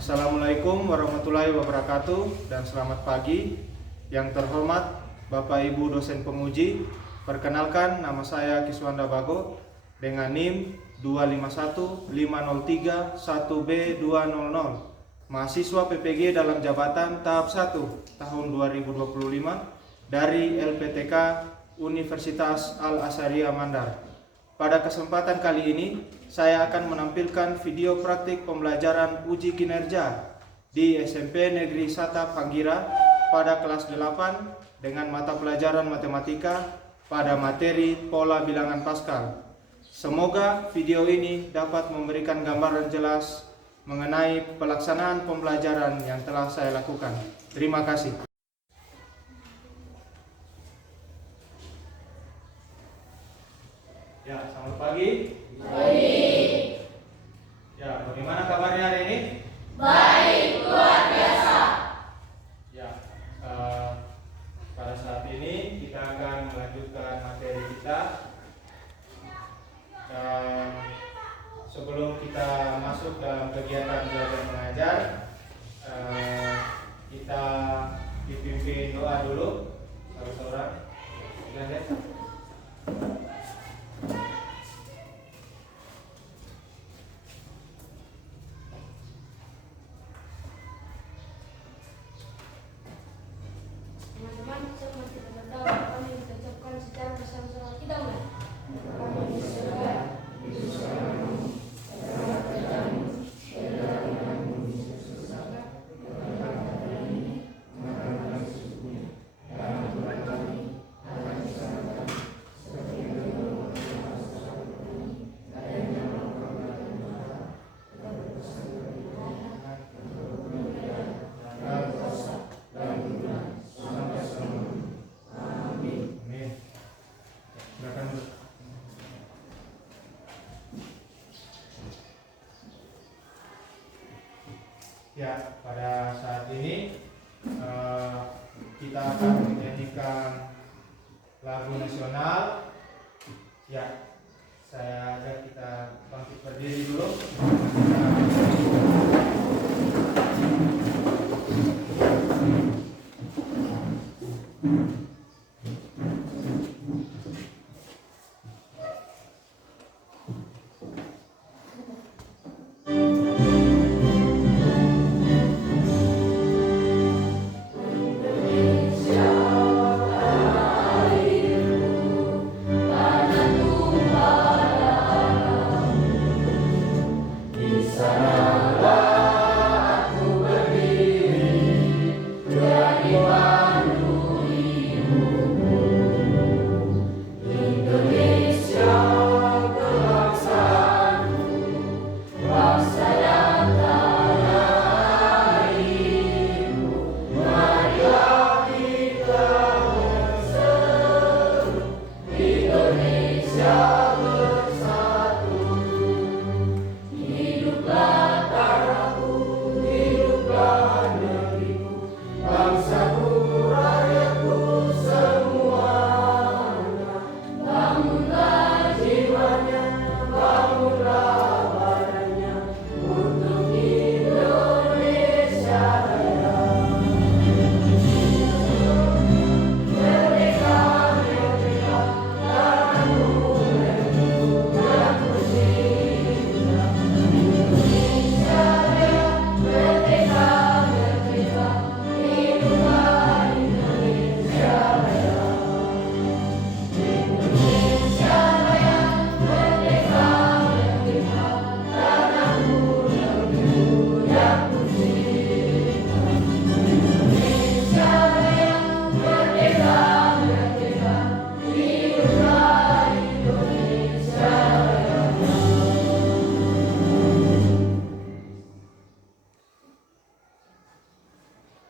Assalamualaikum warahmatullahi wabarakatuh dan selamat pagi. Yang terhormat Bapak Ibu dosen penguji, perkenalkan nama saya Kiswanda Bago dengan NIM 251503-1B200, mahasiswa PPG dalam jabatan tahap 1 tahun 2025 dari LPTK Universitas Al-Azhariyah Mandar. Pada kesempatan kali ini, saya akan menampilkan video praktik pembelajaran uji kinerja di SMP Negeri Sata Panggira pada kelas 8 dengan mata pelajaran matematika pada materi pola bilangan Pascal. Semoga video ini dapat memberikan gambaran jelas mengenai pelaksanaan pembelajaran yang telah saya lakukan. Terima kasih. Ya, selamat pagi. Baik. Ya, bagaimana kabarnya hari ini? Baik, luar biasa. Ya, pada saat ini kita akan melanjutkan materi kita. Sebelum kita masuk dalam kegiatan belajar mengajar, kita dipimpin doa dulu. Saudara-saudara, silakan. Teman-teman, saya masih berdoa apa yang kita ucapkan secara bersama-sama. Kita mulai. Kami di surga, di surgamu, terangkat kerjamu, kedatanganmu di surga, berkata ini, makan kami sukunya, dan Tuhan kami, akan diselamatkan, seperti dulu mengenal sesuatu ini, dan yang melakukan dosa, tetap berdosa kepada Tuhan, kemudian, dan dosa, dan guna, sampai selamanya. Amin. Amin. Silakan. Ya, pada saat ini kita akan menyanyikan lagu nasional. Ya, saya ajak kita bangkit berdiri dulu.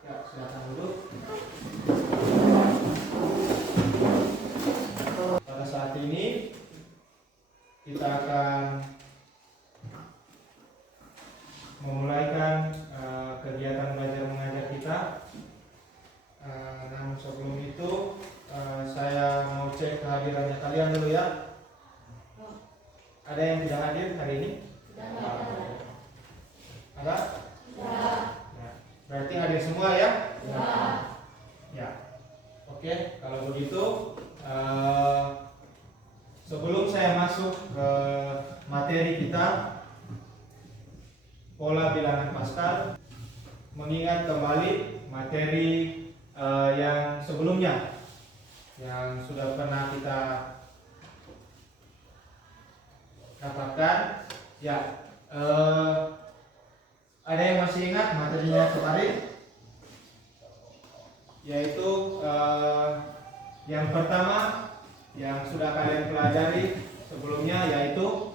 Ya, silakan duduk. Pada saat ini kita akan memulaikan kegiatan belajar mengajar kita. Namun sebelum itu saya mau cek kehadirannya kalian dulu ya. Ada yang tidak hadir hari ini? Tidak ada. Ada? Tidak pola bilangan Pascal, mengingat kembali materi yang sebelumnya yang sudah pernah kita dapatkan. Ya, ada yang masih ingat materinya kemarin? Yaitu yang pertama yang sudah kalian pelajari sebelumnya, yaitu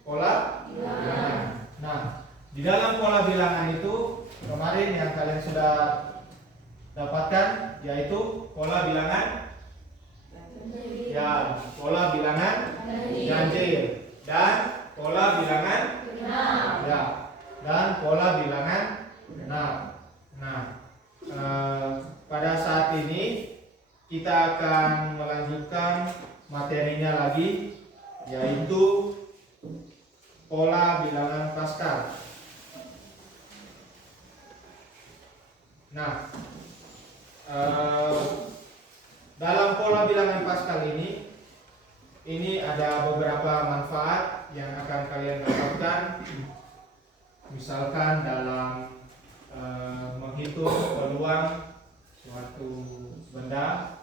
pola bilangan. Nah, di dalam pola bilangan itu kemarin yang kalian sudah dapatkan yaitu pola bilangan pola bilangan ganjil dan pola bilangan dan pola bilangan genap. Nah, pada saat ini kita akan melanjutkan materinya lagi, yaitu pola bilangan Pascal. Nah, dalam pola bilangan Pascal ini ada beberapa manfaat yang akan kalian dapatkan, misalkan dalam menghitung peluang suatu benda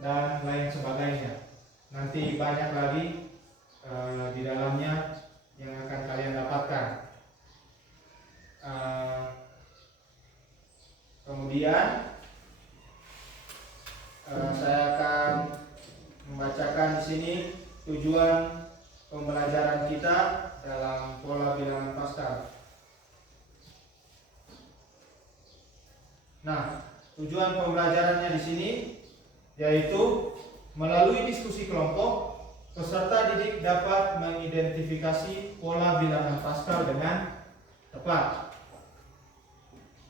dan lain sebagainya. Nanti banyak lagi di dalamnya yang akan kalian dapatkan. Kemudian saya akan membacakan di sini tujuan pembelajaran kita dalam pola bilangan Pascal. Nah, tujuan pembelajarannya di sini yaitu melalui diskusi kelompok, peserta didik dapat mengidentifikasi pola bilangan Pascal dengan tepat.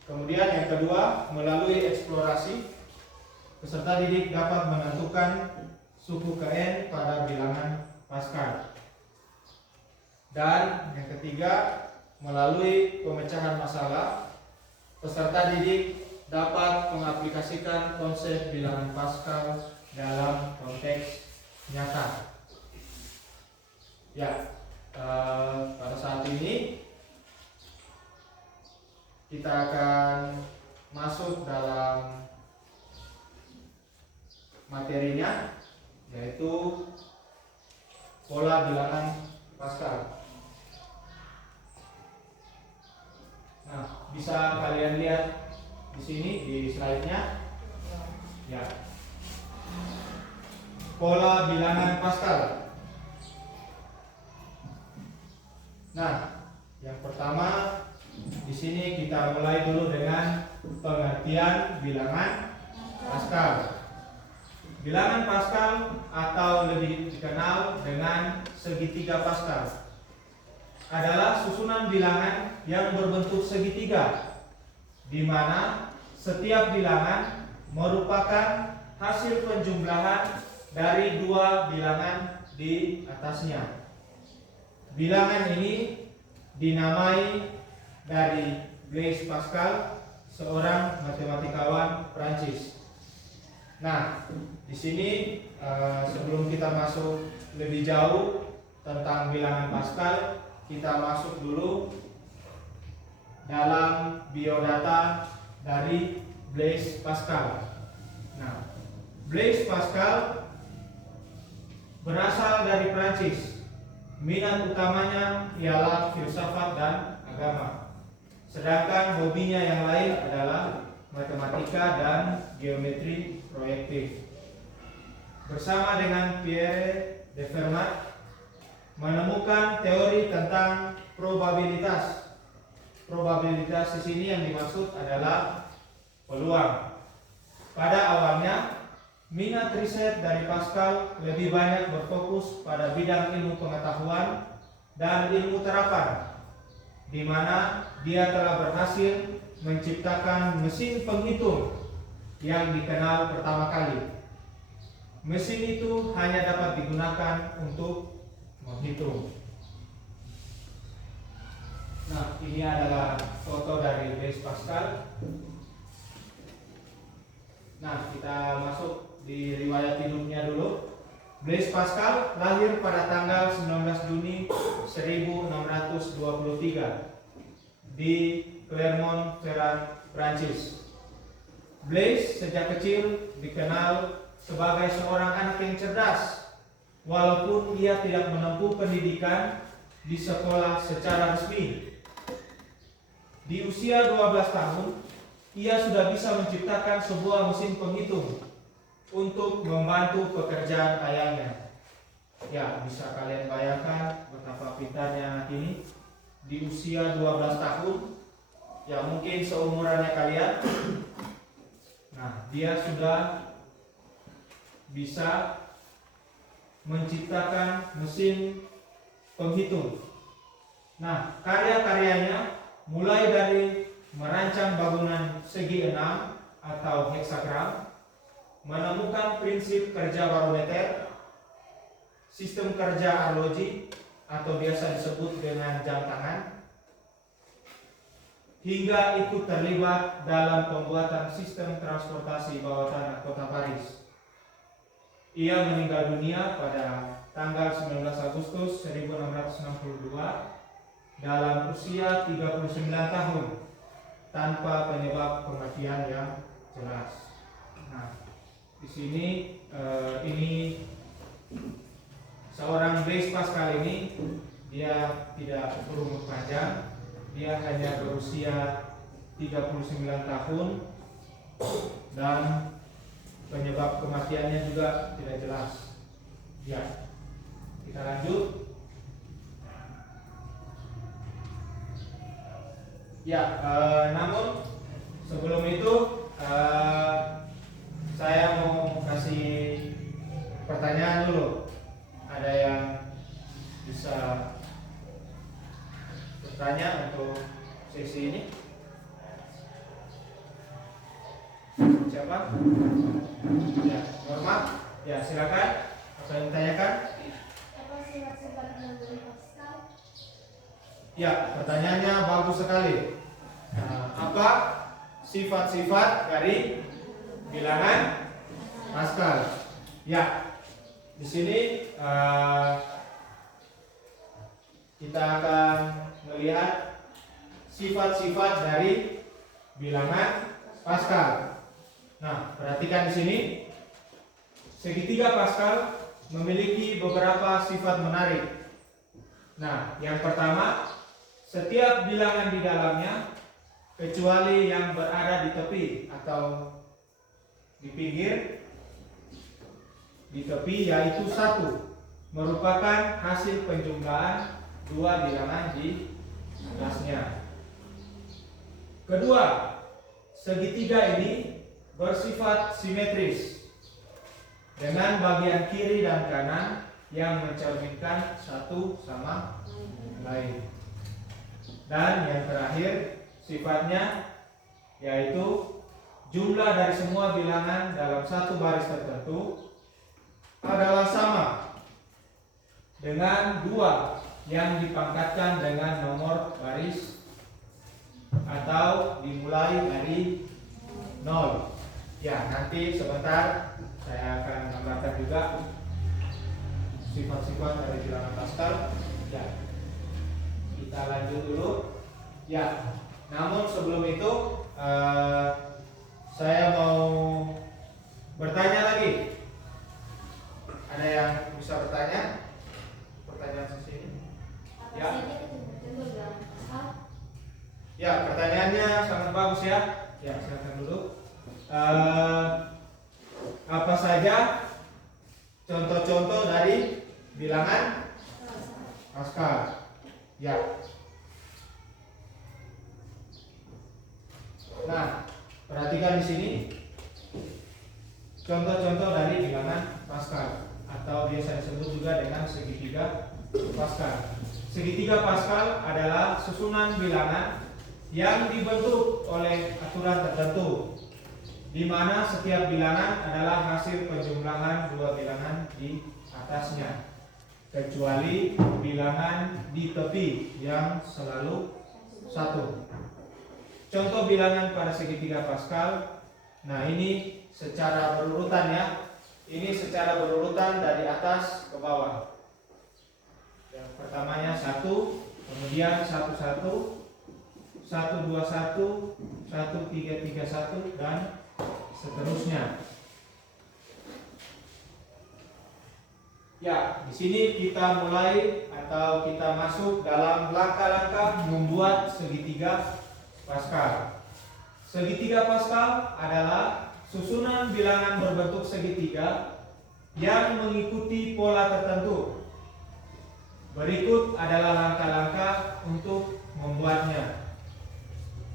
Kemudian yang kedua, melalui eksplorasi, peserta didik dapat menentukan suku Kn pada bilangan Pascal. Dan yang ketiga, melalui pemecahan masalah, peserta didik dapat mengaplikasikan konsep bilangan Pascal dalam konteks nyata. Ya, pada saat ini kita akan masuk dalam materinya, yaitu pola bilangan Pascal. Nah, bisa kalian lihat di sini di slide-nya. Ya. Pola bilangan Pascal. Nah, yang pertama di sini kita mulai dulu dengan pengertian bilangan Pascal. Bilangan Pascal atau lebih dikenal dengan segitiga Pascal adalah susunan bilangan yang berbentuk segitiga, di mana setiap bilangan merupakan hasil penjumlahan dari dua bilangan di atasnya. Bilangan ini dinamai dari Blaise Pascal, seorang matematikawan Prancis. Nah, di sini sebelum kita masuk lebih jauh tentang bilangan Pascal, kita masuk dulu dalam biodata dari Blaise Pascal. Nah, Blaise Pascal berasal dari Prancis. Minat utamanya ialah filsafat dan agama. Sedangkan hobinya yang lain adalah matematika dan geometri proyektif. Bersama dengan Pierre de Fermat menemukan teori tentang probabilitas. Probabilitas di sini yang dimaksud adalah peluang. Pada awalnya, minat riset dari Pascal lebih banyak berfokus pada bidang ilmu pengetahuan dan ilmu terapan, di mana dia telah berhasil menciptakan mesin penghitung yang dikenal pertama kali. Mesin itu hanya dapat digunakan untuk menghitung. Nah, ini adalah foto dari Blaise Pascal. Nah, kita masuk di riwayat hidupnya dulu. Blaise Pascal lahir pada tanggal 19 Juni 1623 di Clermont-Ferrand, Prancis. Blaise sejak kecil dikenal sebagai seorang anak yang cerdas, walaupun ia tidak menempuh pendidikan di sekolah secara resmi. Di usia 12 tahun, ia sudah bisa menciptakan sebuah mesin penghitung untuk membantu pekerjaan ayahnya. Ya, bisa kalian bayangkan betapa pintarnya anak ini di usia 12 tahun. Ya, mungkin seumurannya kalian. Nah, dia sudah bisa menciptakan mesin penghitung. Nah, karya-karyanya mulai dari merancang bangunan segi enam atau heksagram, menemukan prinsip kerja barometer, sistem kerja arloji atau biasa disebut dengan jam tangan, hingga ikut terlibat dalam pembuatan sistem transportasi bawah tanah kota Paris. Ia meninggal dunia pada tanggal 19 Agustus 1662 dalam usia 39 tahun tanpa penyebab kematian yang jelas. Nah, di sini ini seorang Blaise Pascal ini dia tidak berumur panjang, dia hanya berusia 39 tahun dan penyebab kematiannya juga tidak jelas. Ya, kita lanjut. Ya, namun sebelum itu saya mau kasih pertanyaan dulu. Ada yang bisa bertanya untuk sesi ini? Siapa? Ya, Norma. Ya, silakan. Apa yang ditanyakan? Apa sifat-sifat dari Pascal? Ya, pertanyaannya bagus sekali. Apa sifat-sifat dari bilangan Pascal? Ya, di sini kita akan melihat sifat-sifat dari bilangan Pascal. Nah, perhatikan di sini, segitiga Pascal memiliki beberapa sifat menarik. Nah, yang pertama, setiap bilangan di dalamnya kecuali yang berada di tepi atau di pinggir, di tepi, yaitu 1, merupakan hasil penjumlahan 2 bilangan di atasnya. Kedua, segitiga ini bersifat simetris dengan bagian kiri dan kanan yang mencerminkan satu sama lain. Dan yang terakhir, sifatnya yaitu jumlah dari semua bilangan dalam satu baris tertentu adalah sama dengan 2 yang dipangkatkan dengan nomor baris atau dimulai dari 0. Ya, nanti sebentar saya akan gambarkan juga sifat-sifat dari bilangan Pascal. Ya, kita lanjut dulu. Ya, namun sebelum itu saya mau bertanya lagi. Ada yang bisa bertanya? Pertanyaan sesi ini? Apa saja ketentuan dalam Pascal? Ya, pertanyaannya sangat bagus ya. Ya, silakan dulu. Apa saja contoh-contoh dari bilangan Pascal? Ya. Nah, perhatikan di sini contoh-contoh dari bilangan Pascal atau biasa disebut juga dengan segitiga Pascal. Segitiga Pascal adalah susunan bilangan yang dibentuk oleh aturan tertentu, di mana setiap bilangan adalah hasil penjumlahan 2 bilangan di atasnya, kecuali bilangan di tepi yang selalu 1. Contoh bilangan pada segitiga Pascal. Nah, ini secara berurutan ya. Ini secara berurutan dari atas ke bawah. Yang pertamanya 1, kemudian 1 1, 1 2 1, 1 3 3 1 dan seterusnya. Ya, di sini kita mulai atau kita masuk dalam langkah-langkah membuat segitiga Paskal. Segitiga Paskal adalah susunan bilangan berbentuk segitiga yang mengikuti pola tertentu. Berikut adalah langkah-langkah untuk membuatnya.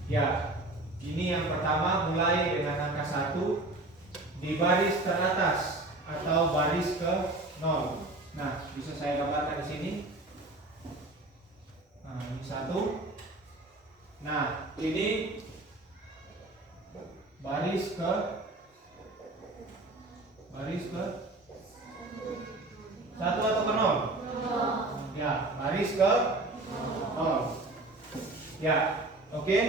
Ya, ini yang pertama mulai dengan angka 1 di baris teratas atau baris ke 0. Nah, bisa saya gambarkan di sini. Nah, ini 1. Nah, ini baris ke 1 atau ke 0? Ya, baris ke 0. Ya, oke.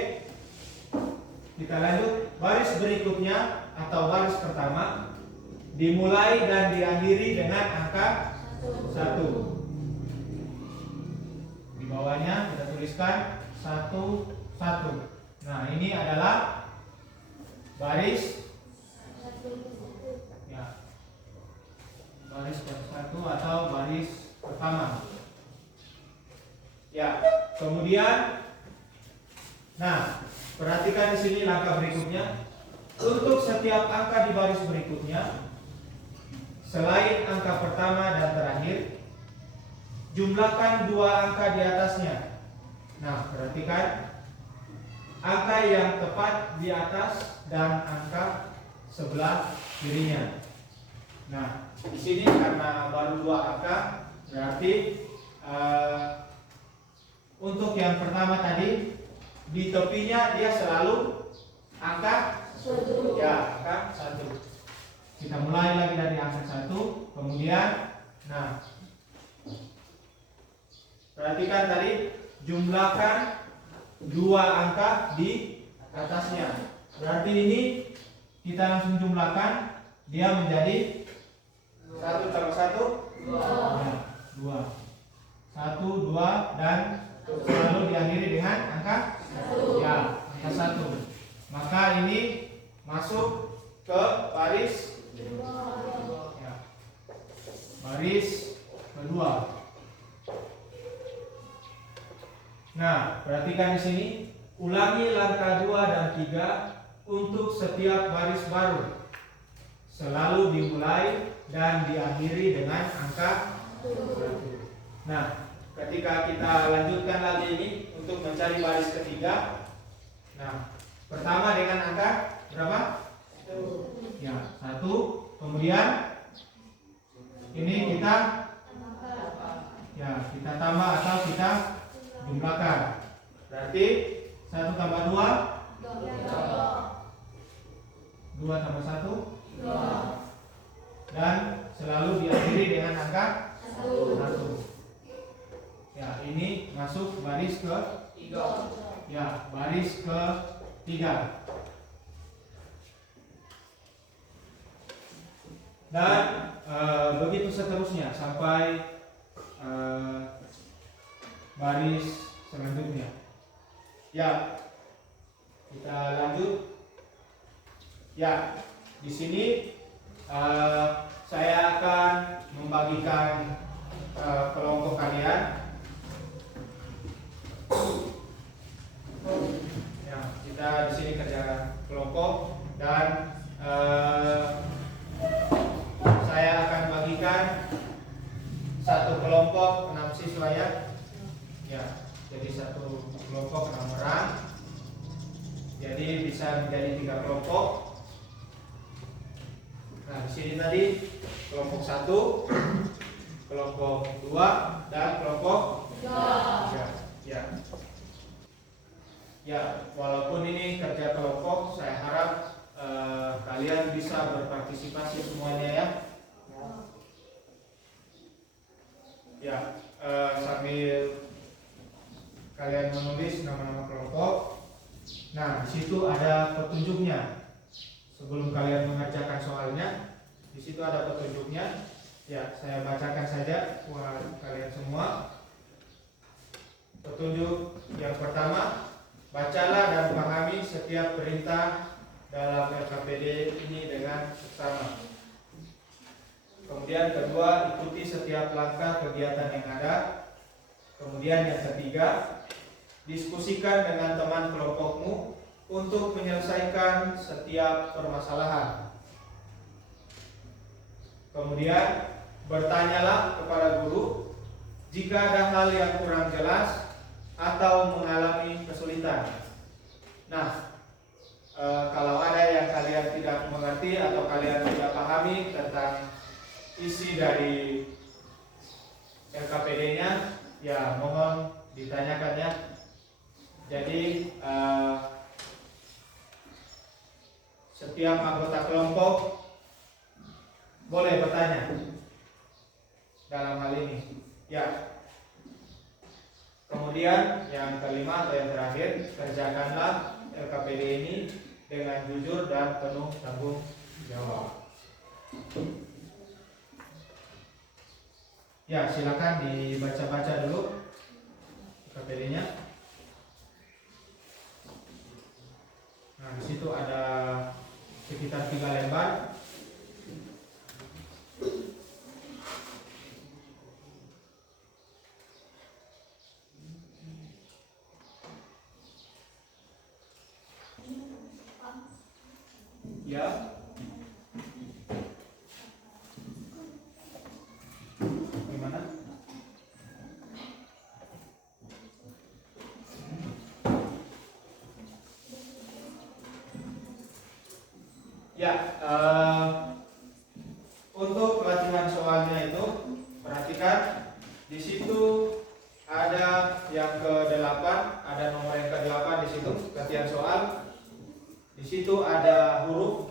Kita lanjut. Baris berikutnya atau baris pertama dimulai dan diakhiri dengan angka 1. Di bawahnya kita tuliskan 1 1. Nah, ini adalah baris ya, baris ke-1 atau baris pertama. Ya, kemudian nah, perhatikan di sini langkah berikutnya. Untuk setiap angka di baris berikutnya, selain angka pertama dan terakhir, jumlahkan 2 angka di atasnya. Nah, perhatikan angka yang tepat di atas dan angka sebelah kirinya. Nah, di sini karena baru 2 angka, berarti untuk yang pertama tadi di tepinya dia selalu angka 1. Ya, angka 1. Kita mulai lagi dari angka 1, kemudian nah, perhatikan tadi jumlahkan 2 angka di atasnya. Berarti ini kita langsung jumlahkan, dia menjadi 1 tambah 1 2. 1 2 dan selalu diakhiri dengan angka 1. Ya, angka 1. Maka ini masuk ke baris ya, baris kedua. Nah, perhatikan di sini, ulangi langkah 2 dan 3 untuk setiap baris baru. Selalu dimulai dan diakhiri dengan angka 1. Nah, ketika kita lanjutkan lagi ini untuk mencari baris ketiga. Nah, pertama dengan angka berapa? 1. Ya, 1. Kemudian ini kita kita tambah atau kita jumlahkan. Berarti 1 tambah 2 2 tambah 1 2. Dan selalu diakhiri dengan angka 1. Ya, ini masuk baris ke 3. Ya, baris ke 3. Dan begitu seterusnya sampai baris selanjutnya. Ya, kita lanjut. Ya, di sini saya akan membagikan kelompok kalian. Ya, kita di sini kerja kelompok dan saya akan bagikan satu kelompok 6 siswa ya. Ya, jadi satu kelompok 6 orang. Jadi bisa menjadi 3 kelompok. Nah, di sini tadi kelompok 1, kelompok 2 dan kelompok 3. Ya. Ya, walaupun ini kerja kelompok, saya harap kalian bisa berpartisipasi semuanya ya. Ya, sambil kalian menulis nama-nama kelompok. Nah, di situ ada petunjuknya. Sebelum kalian mengerjakan soalnya, Di situ ada petunjuknya. Ya, saya bacakan saja buat kalian semua. Petunjuk yang pertama, bacalah dan pahami setiap perintah dalam LKPD ini dengan seksama. Kemudian kedua, ikuti setiap langkah kegiatan yang ada. Kemudian yang ketiga, diskusikan dengan teman kelompokmu untuk menyelesaikan setiap permasalahan. Kemudian bertanyalah kepada guru jika ada hal yang kurang jelas atau mengalami kesulitan. Nah, kalau ada yang kalian tidak mengerti atau kalian tidak pahami tentang isi dari LKPD-nya, ya mohon ditanyakan ya. Jadi setiap anggota kelompok boleh bertanya dalam hal ini. Ya. Kemudian yang kelima atau yang terakhir, kerjakanlah LKPD ini dengan jujur dan penuh tanggung jawab. Ya, silakan dibaca-baca dulu LKPD-nya. Nah, di situ ada sekitar 3 lembar. Ya. Gimana? Ya, untuk pelatihan soalnya itu perhatikan di situ ada yang ke-8, ada nomor yang ke-8 di situ pelatihan soal. Di situ ada huruf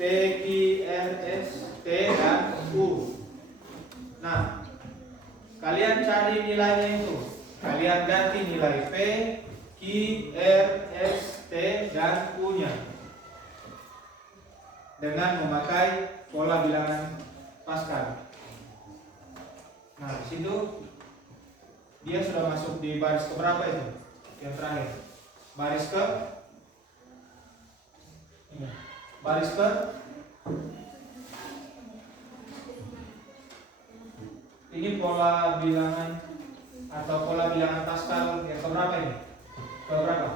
P, Q, R, S, T dan U. Nah, kalian cari nilainya itu. Kalian ganti nilai P, Q, R, S, T dan U-nya dengan memakai pola bilangan Pascal. Nah, di situ dia sudah masuk di baris keberapa itu? Yang terakhir. Baris ke ini pola bilangan atau pola bilangan Pascal yang keberapa ini? Keberapa?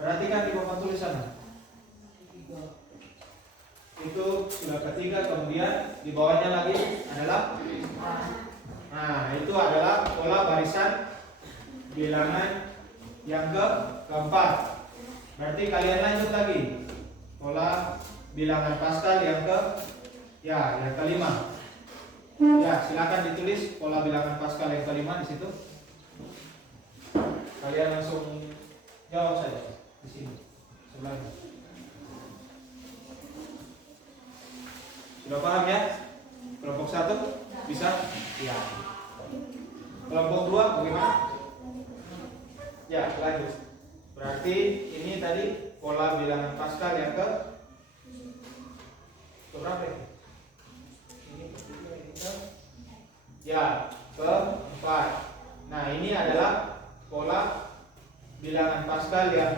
Perhatikan di papan tulisan. Itu sudah ketiga, kemudian di bawahnya lagi adalah, nah itu adalah pola barisan bilangan yang keempat. Berarti kalian lanjut lagi pola bilangan Pascal yang yang kelima. Ya, silakan ditulis pola bilangan Pascal yang kelima di situ. Kalian langsung jawab saja di sini sebelahnya. Sudah paham ya? Kelompok 1 bisa? Ya. Kelompok 2 bagaimana? Ya, lanjut. Berarti ini tadi pola bilangan Pascal yang keberapa ini? Ya, keempat. Nah, ini adalah pola bilangan Pascal yang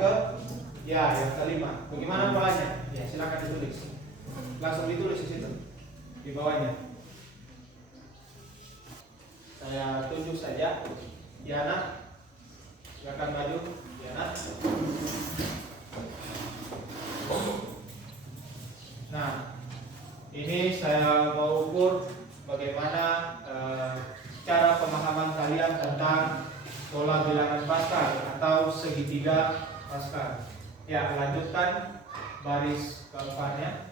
yang kelima. Bagaimana polanya? Ya, silakan ditulis. Langsung ditulis di situ di bawahnya. Saya tunjuk saja. Diana, silakan maju. Diana. Nah, ini saya mau ukur bagaimana cara pemahaman kalian tentang pola bilangan Pascal atau segitiga Pascal. Ya, lanjutkan baris keempatnya.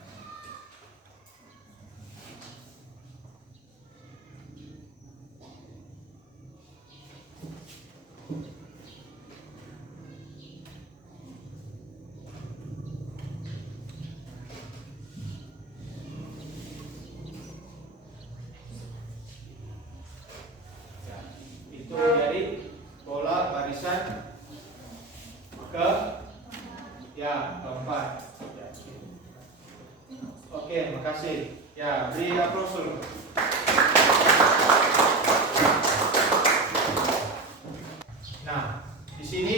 Itu menjadi pola barisan keempat. Oke. Oke, makasih. Ya, beri aplaus dulu. Nah, di sini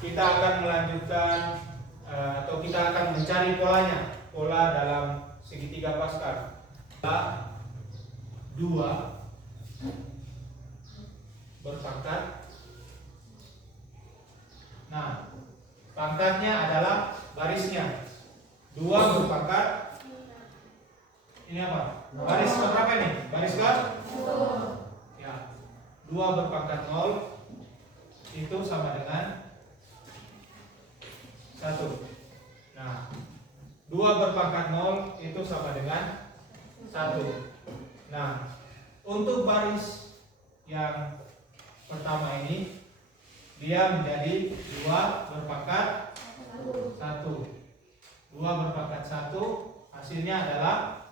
kita akan melanjutkan atau kita akan mencari polanya, pola dalam segitiga Paskal. 2 berpangkat. Nah, pangkatnya adalah barisnya. 2 berpangkat. Ini apa? Baris berapa nih? Baris ke? Ya. 2 berpangkat 0 itu sama dengan 1. Nah, 2 berpangkat 0 itu sama dengan 1. Nah, untuk baris yang pertama ini dia menjadi 2 berpangkat 1. 2 berpangkat 1 hasilnya adalah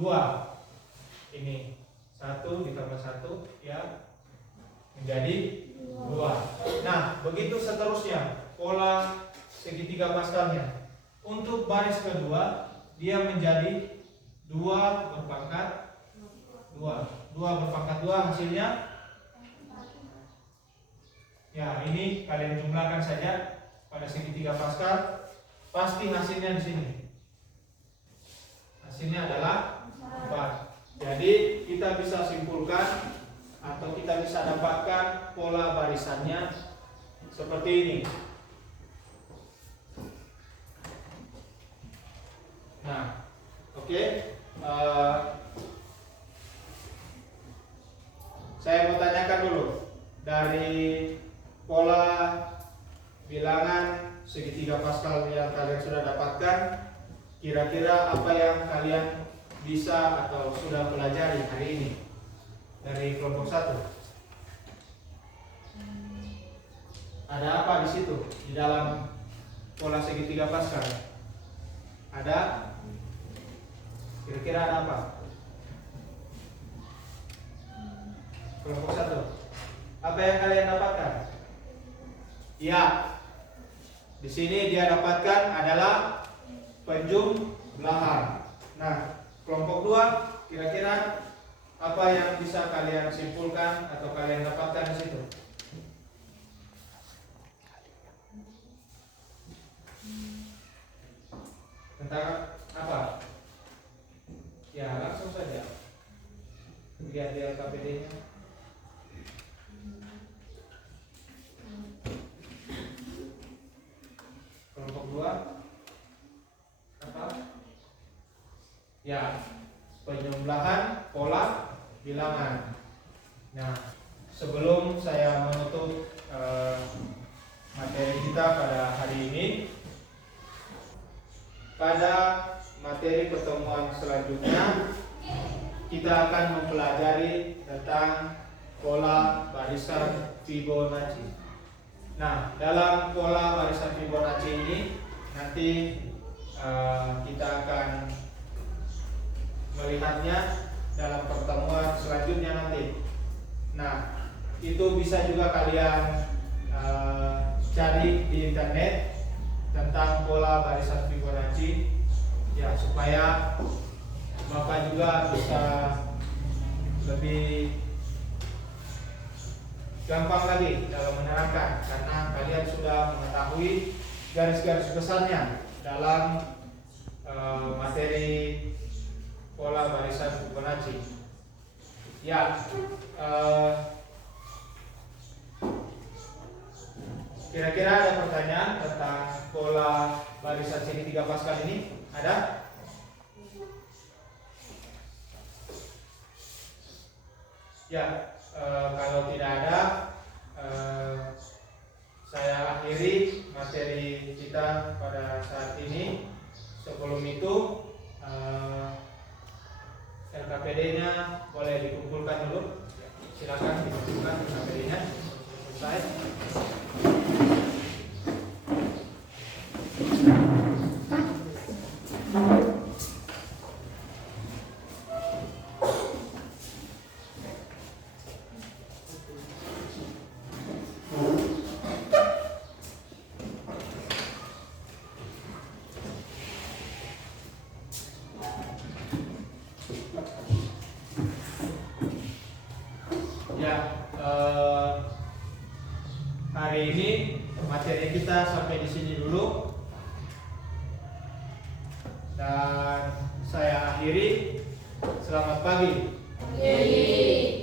2. Ini 1 ditambah 1 ya menjadi 2. Nah, begitu seterusnya pola segitiga Paskalnya. Untuk baris kedua dia menjadi 2 berpangkat 2. 2 berpangkat 2 hasilnya ya ini kalian jumlahkan saja pada segitiga Paskal, pasti hasilnya di sini. Hasilnya adalah 4. Jadi kita bisa simpulkan atau kita bisa dapatkan pola barisannya seperti ini. Nah, oke. Saya mau tanyakan dulu dari pola bilangan segitiga Paskal yang kalian sudah dapatkan, kira-kira apa yang kalian bisa atau sudah pelajari hari ini dari kelompok 1? Ada apa di situ di dalam pola segitiga Paskal? Ada? Kira-kira ada apa? Kelompok 1. Apa yang kalian dapatkan? Ya. Di sini dia dapatkan adalah penjumlahan. Nah, kelompok 2 kira-kira apa yang bisa kalian simpulkan atau kalian dapatkan di situ? Tentang apa? Ya, langsung saja. Lihat di LKPD-nya. Kelompok 2 apa? Ya, penjumlahan pola bilangan. Nah, sebelum saya menutup materi kita pada hari ini, pada materi pertemuan selanjutnya kita akan mempelajari tentang pola barisan Fibonacci. Nah, dalam pola barisan Fibonacci ini nanti kita akan melihatnya dalam pertemuan selanjutnya nanti. Nah, itu bisa juga kalian cari di internet tentang pola barisan Fibonacci ya, supaya Bapak juga bisa lebih gampang lagi dalam menerangkan, karena kalian sudah mengetahui garis-garis besarnya dalam materi pola barisan Fibonacci. Ya, kira-kira ada pertanyaan tentang pola barisan segitiga Paskal ini? Ada? Ya, kalau tidak ada, saya akhiri materi kita pada saat ini. Sebelum itu, LKPD-nya boleh dikumpulkan dulu. Silakan dikumpulkan LKPD-nya. Selesai. hari ini materi kita sampai di sini dulu. Dan saya akhiri. Selamat pagi. Yeay.